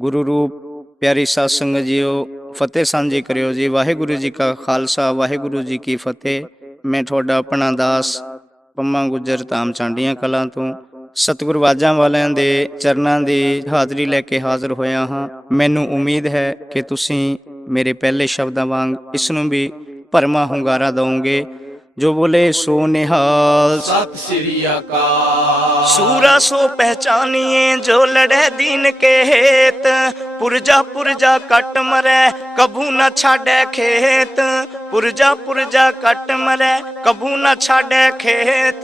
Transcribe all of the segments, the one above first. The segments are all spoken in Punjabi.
ਗੁਰੂ ਰੂਪ ਪਿਆਰੀ ਸਾਧ ਸੰਗਤ ਜੀਓ, ਫਤਿਹ ਸਾਂਝੀ ਕਰਿਓ ਜੀ। ਵਾਹਿਗੁਰੂ ਜੀ ਕਾ ਖਾਲਸਾ, ਵਾਹਿਗੁਰੂ ਜੀ ਕੀ ਫਤਿਹ। ਮੈਂ ਤੁਹਾਡਾ ਆਪਣਾ ਦਾਸ ਪੰਮਾ ਗੁਜਰ ਤਾਮ ਚਾਂਡੀਆਂ ਕਲਾਂ ਤੋਂ। ਸਤਿਗੁਰ ਵਾਜਾਂ ਵਾਲਿਆਂ ਦੇ ਚਰਨਾਂ ਦੀ ਹਾਜ਼ਰੀ ਲੈ ਕੇ ਹਾਜ਼ਰ ਹੋਇਆ ਹਾਂ। ਮੈਨੂੰ ਉਮੀਦ ਹੈ ਕਿ ਤੁਸੀਂ ਮੇਰੇ ਪਹਿਲੇ ਸ਼ਬਦਾਂ ਵਾਂਗ ਇਸ ਨੂੰ ਵੀ ਭਰਮਾ ਹੁੰਗਾਰਾ ਦਵੋਗੇ। जो बोले सो निहाल सत श्री अकाल सूरा सो पहचानिए जो लड़े दिन के हेत। पुरजा पुरजा कट मरे कभू न छाडे खेत। पुरजा पुरजा कट मरे कभू न छाडे खेत।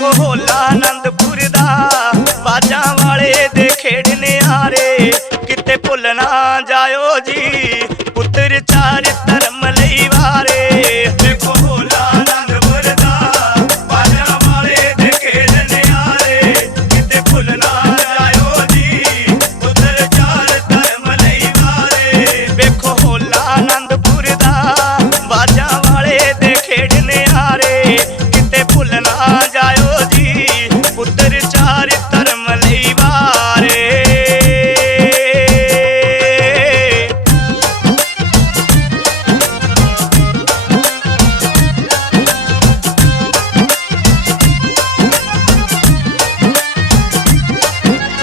ਹੋਲਾ ਆਨੰਦਪੁਰ ਦਾ। ਬਾਜਾਂ ਵਾਲੇ ਦੇ ਖੇਡ ਨਿਆਰੇ। ਕਿਤੇ ਭੁੱਲ ਨਾ ਜਾਇਓ ਜੀ। ਪੁੱਤਰ ਚਾਰ ਧਰਮ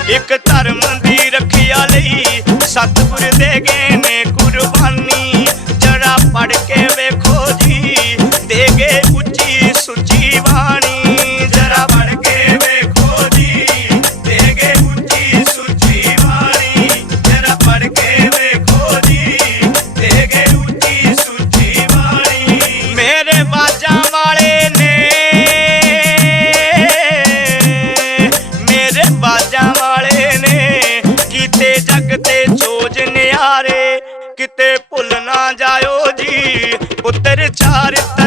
ਇੱਕ ਧਰਮ ਦੀ ਰੱਖਿਆ ਲਈ ਸਤਿਗੁਰ ਦੇ ਗਏ ਨੇ it.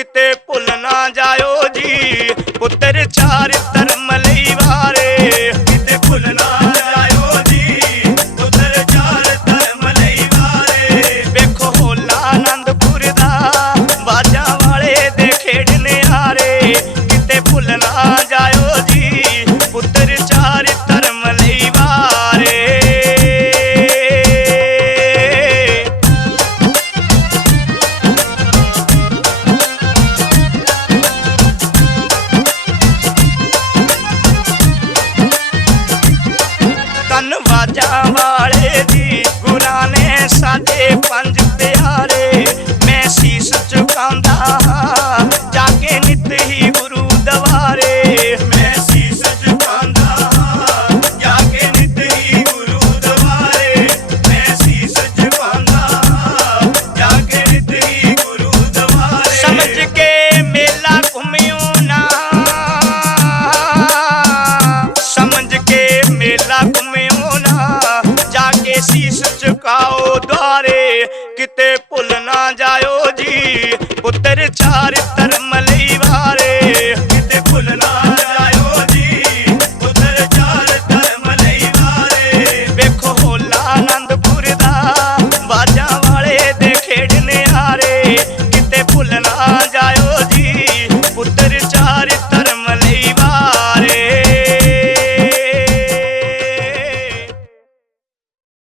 ਕਿਤੇ ਭੁੱਲ ਨਾ ਜਾਇਓ ਜੀ। ਪੁੱਤਰ ਚਾਰ ਚੁਕਾਓ ਦੁਆਰੇ, ਕਿਤੇ ਭੁੱਲ ਨਾ ਜਾਇਓ ਜੀ। ਪੁੱਤਰ ਚਾਰ ਧਰਮ ਲਈ ਵਾਰੇ, ਕਿਤੇ ਭੁੱਲ ਨਾ ਜਾਇਓ ਜੀ। ਪੁੱਤਰ ਚਾਰ ਧਰਮ ਲਈ ਵਾਰੇ। ਵੇਖੋ ਹੋਲਾ ਆਨੰਦਪੁਰ ਦਾ, ਬਾਜਾਂ ਵਾਲੇ ਦੇ ਖੇਡ ਨਿਆਰੇ, ਕਿਤੇ ਭੁੱਲ ਨਾ